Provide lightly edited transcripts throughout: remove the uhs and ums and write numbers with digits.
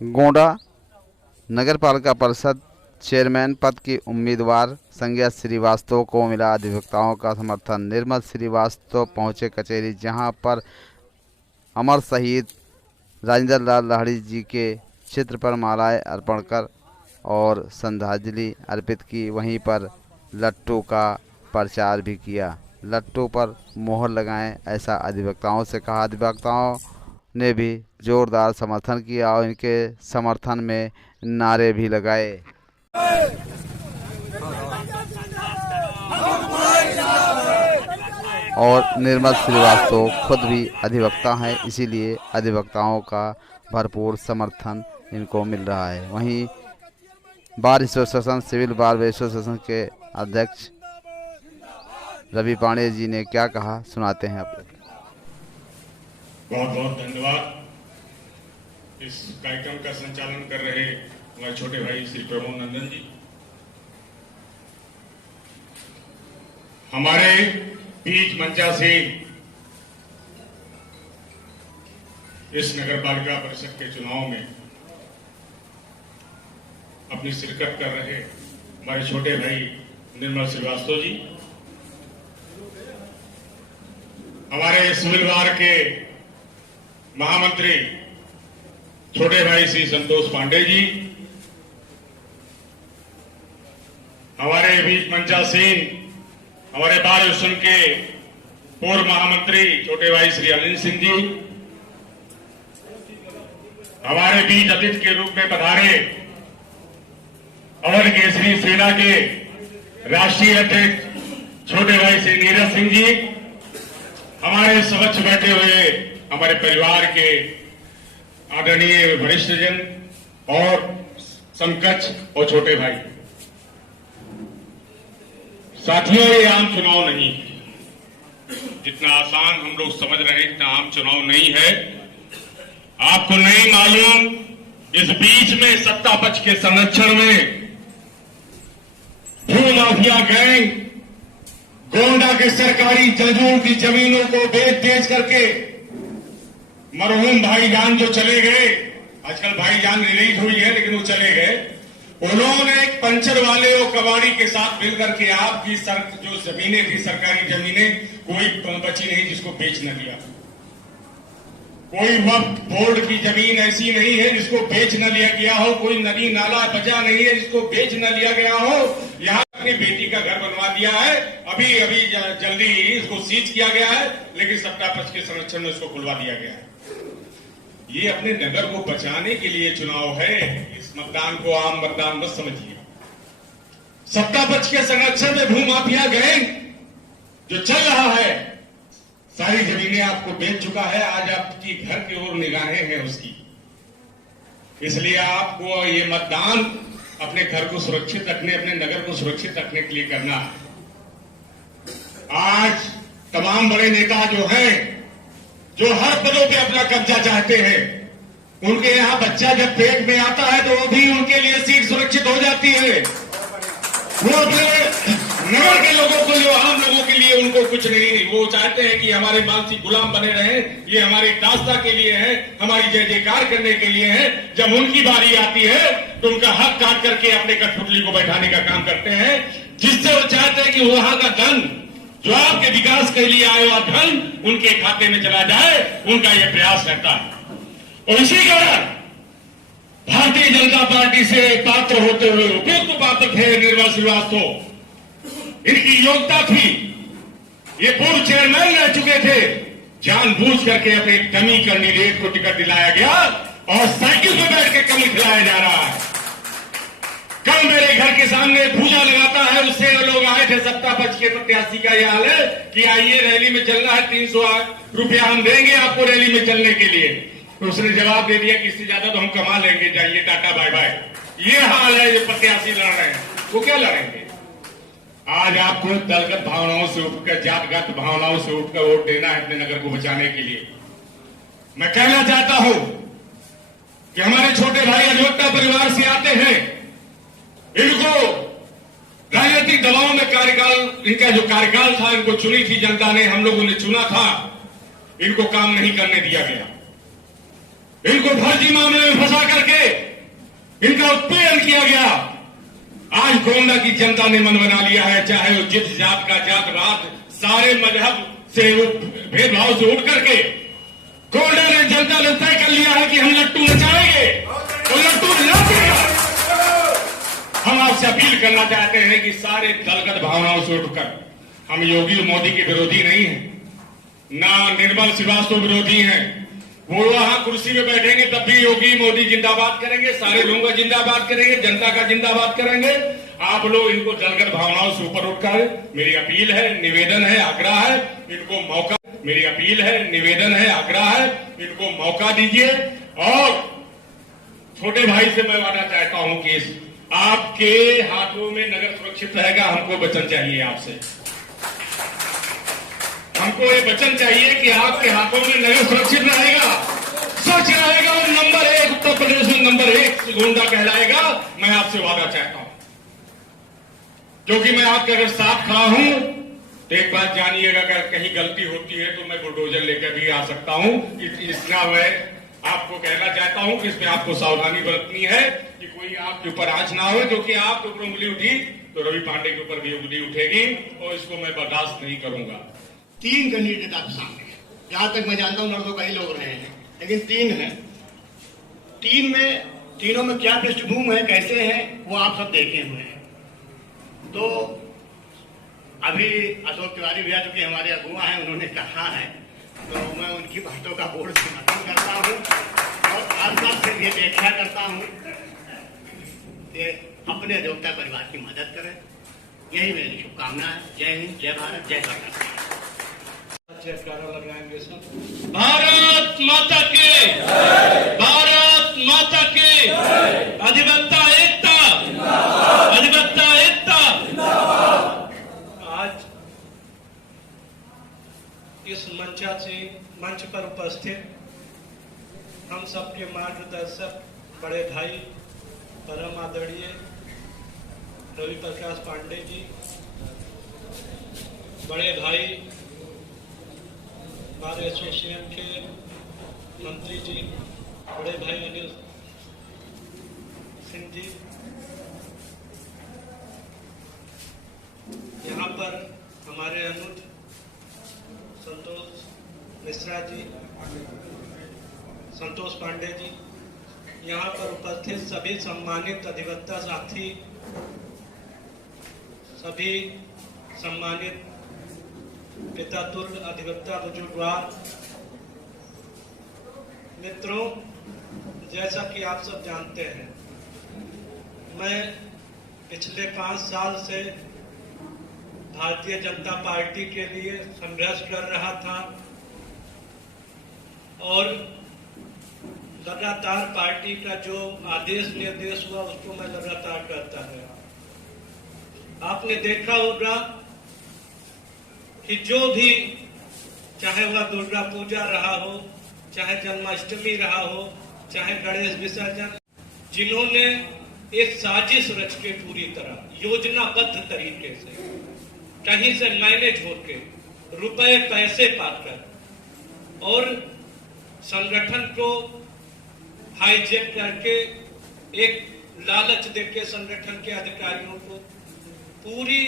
गोंडा नगर पालिका परिषद चेयरमैन पद की उम्मीदवार संज्ञा श्रीवास्तव को मिला अधिवक्ताओं का समर्थन। निर्मल श्रीवास्तव पहुंचे कचहरी, जहां पर अमर शहीद राजेंद्र लाल लाहिड़ी जी के चित्र पर मालाएं अर्पण कर और श्रद्धांजलि अर्पित की। वहीं पर लट्टू का प्रचार भी किया। लट्टू पर मोहर लगाएं, ऐसा अधिवक्ताओं से कहा। अधिवक्ताओं ने भी जोरदार समर्थन किया और इनके समर्थन में नारे भी लगाए। और निर्मल श्रीवास्तव खुद भी अधिवक्ता हैं, इसीलिए अधिवक्ताओं का भरपूर समर्थन इनको मिल रहा है। वहीं bar association, civil bar association के अध्यक्ष रवि पांडे जी ने क्या कहा, सुनाते हैं आप। बहुत बहुत धन्यवाद। इस कार्यक्रम का संचालन कर रहे हमारे छोटे भाई श्री प्रमोद नंदन जी, हमारे बीच मंचा से इस नगर पालिका परिषद के चुनाव में अपनी शिरकत कर रहे हमारे छोटे भाई निर्मल श्रीवास्तव जी, हमारे सिविल बार के महामंत्री छोटे भाई श्री संतोष पांडे जी, हमारे बीच मंचासीन हमारे बार एसोसिएशन के पूर्व महामंत्री छोटे भाई श्री अनिल सिंह जी, हमारे बीच अतिथि के रूप में पधारे अवर केसरी सेना के राष्ट्रीय अध्यक्ष छोटे भाई श्री नीरज सिंह जी, हमारे समक्ष बैठे हुए हमारे परिवार के आदरणीय वरिष्ठ जन और समकक्ष और छोटे भाई साथियों, ये आम चुनाव नहीं है। जितना आसान हम लोग समझ रहे हैं, इतना आम चुनाव नहीं है। आपको नहीं मालूम, इस बीच में सत्ता पक्ष के संरक्षण में भू माफिया गैंग गोंडा के सरकारी जजों की जमीनों को बेच करके मरहूम भाईजान जो चले गए, आजकल भाईजान रिलीज हुई है लेकिन वो चले गए, उन्होंने एक पंचर वाले और कबाड़ी के साथ मिलकर के आपकी जो जमीनें थी, सरकारी जमीनें, कोई बची नहीं जिसको बेच न दिया। कोई वक्फ बोर्ड की जमीन ऐसी नहीं है जिसको बेच न लिया गया हो, कोई नदी नाला बचा नहीं है जिसको बेच न लिया गया हो। यहाँ अपनी बेटी का घर बनवा दिया है, अभी जल्दी ही इसको सीज किया गया है, लेकिन सत्ता पक्ष के संरक्षण में इसको खुलवा दिया गया है। ये अपने नगर को बचाने के लिए चुनाव है। इस मतदान को आम मतदान मत समझिए। सत्ता पक्ष के संरक्षण में भू माफिया गैंग जो चल रहा है, सारी जमीनें आपको बेच चुका है। आज आपकी घर की ओर निगाहें हैं उसकी। इसलिए आपको ये मतदान अपने घर को सुरक्षित रखने, अपने नगर को सुरक्षित रखने के लिए करना है। आज तमाम बड़े नेता जो हैं, जो हर पदों पे अपना कब्जा चाहते हैं, उनके यहां बच्चा जब पेट में आता है तो वो भी उनके लिए सीट सुरक्षित हो जाती है। वो अपने नगर के लोगों को, जो आम लोगों के लिए उनको कुछ नहीं, वो चाहते हैं कि हमारे मानसिक गुलाम बने रहें। ये हमारी दास्ता के लिए है, हमारी जय जयकार करने के लिए है। जब उनकी बारी आती है तो उनका हक काट करके अपने कठपुतली को बैठाने का काम करते हैं, जिससे वो चाहते हैं कि वहां का धन जो आपके विकास के लिए आए हुआ धन उनके खाते में चला जाए, उनका यह प्रयास रहता है। और इसी कारण भारतीय जनता पार्टी से पात्र होते हुए उपयुक्त पात्र थे निर्मल श्रीवास्तव। इनकी योग्यता थी, ये पूर्व चेयरमैन रह चुके थे। जानबूझ करके अपने डमी कैंडिडेट को टिकट दिलाया गया और साइकिल पर बैठ के कमी खिलाया जा रहा है। कल मेरे घर के सामने पूजा लगाता है, उससे लोग आए थे सत्ता पक्ष के प्रत्याशी का यह हाल है कि आइए रैली में चलना है, 300 रुपया हम देंगे आपको रैली में चलने के लिए। तो उसने जवाब दे दिया कि इससे ज्यादा तो हम कमा लेंगे, जाइए टाटा बाय बाय। ये हाल है जो प्रत्याशी लड़ रहे हैं, वो क्या लड़ेंगे। आज आपको दलगत भावनाओं से उठकर, जातगत भावनाओं से उठकर वोट देना है अपने नगर को बचाने के लिए। मैं कहना चाहता हूं कि हमारे छोटे भाई अधिवक्ता परिवार से आते हैं, इनको राजनीतिक दबाव में कार्यकाल, इनका जो कार्यकाल था, इनको चुनी थी जनता ने, हम लोगों ने चुना था, इनको काम नहीं करने दिया गया। इनको फर्जी मामले में फंसा करके इनका उत्पीड़न किया गया। आज गोंडा की जनता ने मन बना लिया है, चाहे वो जिस जात का जात रात, सारे मजहब से भेदभाव से उठ करके गोंडा ने जनता ने तय कर लिया है कि हम लट्टू नचाएंगे तो लट्टू नाचेगा। हम आपसे अपील करना चाहते हैं कि सारे दलगत भावनाओं से उठकर, हम योगी मोदी के विरोधी नहीं हैं, ना निर्मल श्रीवास्तव विरोधी हैं। वो वहां कुर्सी में बैठेंगे तब भी योगी मोदी जिंदाबाद करेंगे, सारे लोगों का जिंदाबाद करेंगे, जनता का जिंदाबाद करेंगे। आप लोग इनको दलगत भावनाओं से ऊपर उठकर, मेरी अपील है, निवेदन है, आग्रह है, इनको मौका, मेरी अपील है, निवेदन है, आग्रह है, इनको मौका दीजिए। और छोटे भाई से मैं वादा चाहता हूं कि आपके हाथों में नगर सुरक्षित रहेगा। हमको वचन चाहिए आपसे, हमको ये वचन चाहिए कि आपके हाथों में नगर सुरक्षित रहेगा, स्वच्छ रहेगा और नंबर 1 उत्तर प्रदेश में नंबर 1 गोंडा कहलाएगा। मैं आपसे वादा चाहता हूं, क्योंकि मैं आपके अगर साथ खड़ा हूं तो एक बात जानिएगा, अगर कहीं गलती होती है तो मैं बुलडोजर लेकर भी आ सकता हूं। इतना मैं आपको कहना चाहता हूं कि इसमें आपको सावधानी बरतनी है कि कोई आपके ऊपर आंच ना हो, क्योंकि आपके ऊपर उंगली उठी तो रवि पांडे के ऊपर भी उंगली उठेगी और इसको मैं बर्दाश्त नहीं करूंगा। 3 कैंडिडेट आपके सामने हैं, जहां तक मैं जानता हूं तो कई लोग रहे हैं, लेकिन 3 हैं। तीनों में क्या पृष्ठभूमि है, कैसे है, वो आप सब देखे हुए हैं। तो अभी अशोक तिवारी भैया जो कि हमारे अगुआ हैं, उन्होंने कहा है, तो मैं उनकी बातों का बोर्ड समर्थन करता हूं और आप से ये व्याख्या करता हूं कि अपने अधिवक्ता परिवार की मदद करें। यही मेरी शुभकामना है। जय हिंद, जय भारत, जय कर्नाटक। लगाएंगे सब। भारत माता के, भारत माता के, अधिवक्ता एकता, अधिवक्ता एकता। आज इस मंच पर उपस्थित हम सबके मार्गदर्शक बड़े भाई परम आदरणीय रवि प्रकाश पांडे जी, बड़े भाई हमारे एसोसिएशन के मंत्री जी, बड़े भाई अनिल सिंह जी, यहाँ पर हमारे अनुज संतोष मिश्रा जी, संतोष पांडे जी, यहाँ पर उपस्थित सभी सम्मानित अधिवक्ता साथी, सभी सम्मानित पिता तुल्य अधिवक्ता बुजुर्गवार मित्रों, जैसा कि आप सब जानते हैं, मैं पिछले 5 साल से भारतीय जनता पार्टी के लिए संघर्ष कर रहा था और लगातार पार्टी का जो आदेश निर्देश हुआ उसको मैं लगातार करता रहा। आपने देखा होगा कि जो भी, चाहे वह दुर्गा पूजा रहा हो, चाहे जन्माष्टमी रहा हो, चाहे गणेश विसर्जन, जिन्होंने एक साजिश रच के पूरी तरह योजनाबद्ध तरीके से कहीं से मैनेज होके रुपए पैसे पाकर और संगठन को हाईजैक करके एक लालच देके संगठन के अधिकारियों को पूरी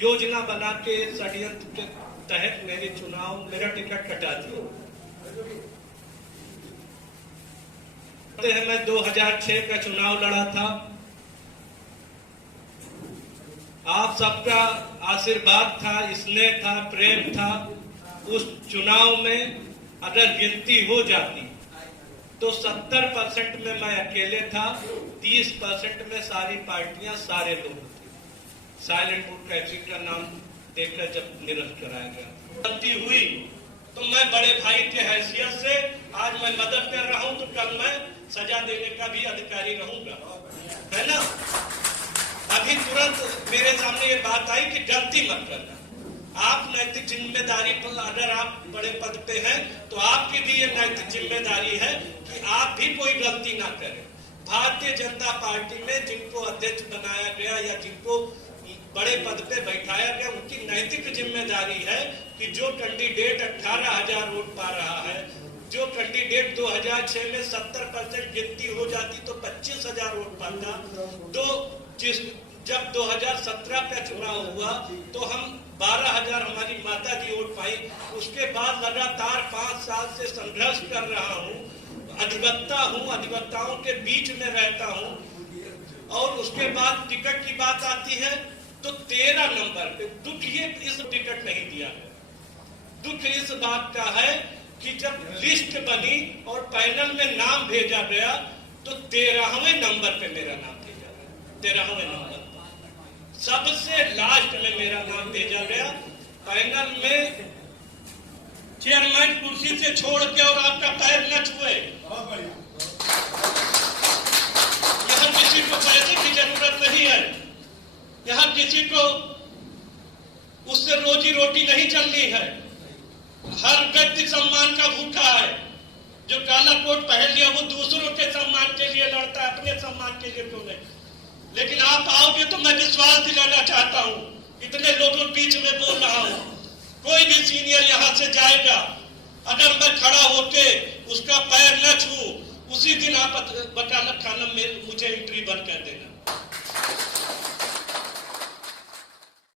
योजना बना के षड्यंत्र के तहत मेरा टिकट कटा दिया। मैं 2006 का चुनाव लड़ा था। आप सबका आशीर्वाद था, स्नेह था, प्रेम था। उस चुनाव में अगर गिनती हो जाती तो 70% में मैं अकेले था, 30% में सारी पार्टियां, सारे लोग थे। साइलेंट वोट कैचिंग का नाम देखकर जब निरस्त कराया गया, गलती हुई तो मैं बड़े भाई के हैसियत से आज मैं मदद कर रहा हूं, तो कल मैं सजा देने का भी अधिकारी रहूंगा, है ना। अभी तुरंत मेरे सामने ये बात आई कि गलती मत करना। आप नैतिक जिम्मेदारी पर, अगर आप बड़े पद पे हैं तो आपकी भी ये नैतिक जिम्मेदारी है कि आप भी कोई गलती ना करें। भारतीय जनता पार्टी में जिनको अध्यक्ष बनाया गया या जिनको बड़े पद पे बैठाया गया, उनकी नैतिक जिम्मेदारी है कि जो कैंडिडेट 18,000 वोट पा रहा है जो कैंडिडेट 2006 में 70% गिनती हो जाती तो 25,000 वोट पाता। तो जब 2017 का चुनाव हुआ तो हम 12,000 हमारी माता जी वोट पाई। उसके बाद लगातार 5 साल से संघर्ष कर रहा हूँ, अधिवक्ता हूँ, अधिवक्ताओं के बीच में रहता हूँ। और उसके बाद टिकट की बात आती है तो 13 नंबर पे दुख ये इस टिकट नहीं दिया है। दुख इस बात का है कि जब लिस्ट बनी और पैनल में नाम भेजा गया तो 13वें नंबर पे मेरा नाम भेजा गया। 13वें नंबर सबसे लास्ट में मेरा नाम भेजा गया। पैनल में चेयरमैन कुर्सी से छोड़ के और आपका पैर न छुए। यहाँ किसी को पैसे की जरूरत नहीं है, यहाँ किसी को उससे रोजी रोटी नहीं चलनी है। हर व्यक्ति सम्मान का भूखा है। जो काला कोट पहन लिया वो दूसरों के सम्मान के लिए लड़ता है, अपने सम्मान के लिए क्यों नहीं। लेकिन आप आओगे तो मैं विश्वास दिलाना चाहता हूं, इतने लोगों के बीच में बोल रहा हूं, कोई भी सीनियर यहां से जाएगा, अगर मैं खड़ा होके उसका पैर न छू, उसी दिन आप वकालत खाना में मुझे एंट्री बंद कर देना।